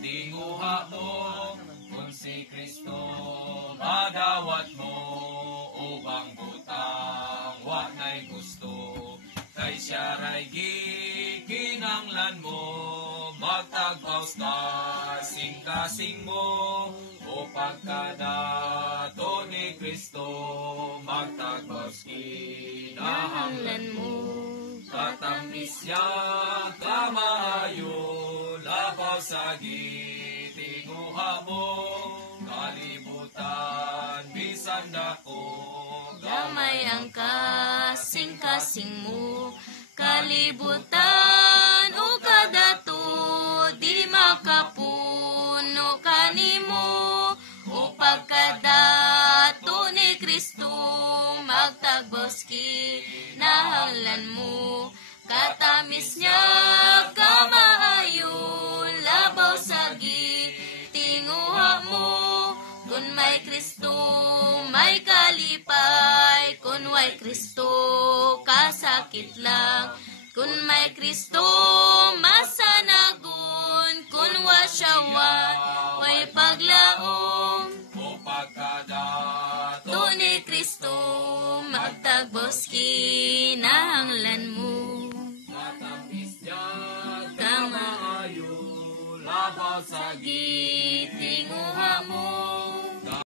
Tinguha mo kung si Kristo madawat mo ubang butang wa na'y gusto kay siya ray gikinanglan mo magtagpaus kasing mo o pagkadato ni Kristo magtagpaus kinahanglan mo katamis siya kamaayo labaw sa gitinguha mo kalibutan bisan dako gamay ang kasing mo kalibutan o kadato di makapuno kanimo o pagkadato ni Kristo magtagbos kinahanglan mo katamis niya kamaayo labaw sa gitinguha mo kun may Kristo may kalipay kun way Kristo kasakit lang kun may Kristo masanagon kun wa siya way paglaom o pagkadato ni Kristo magtagbos kinahanglan mo katamis niya kamaayo labaw sa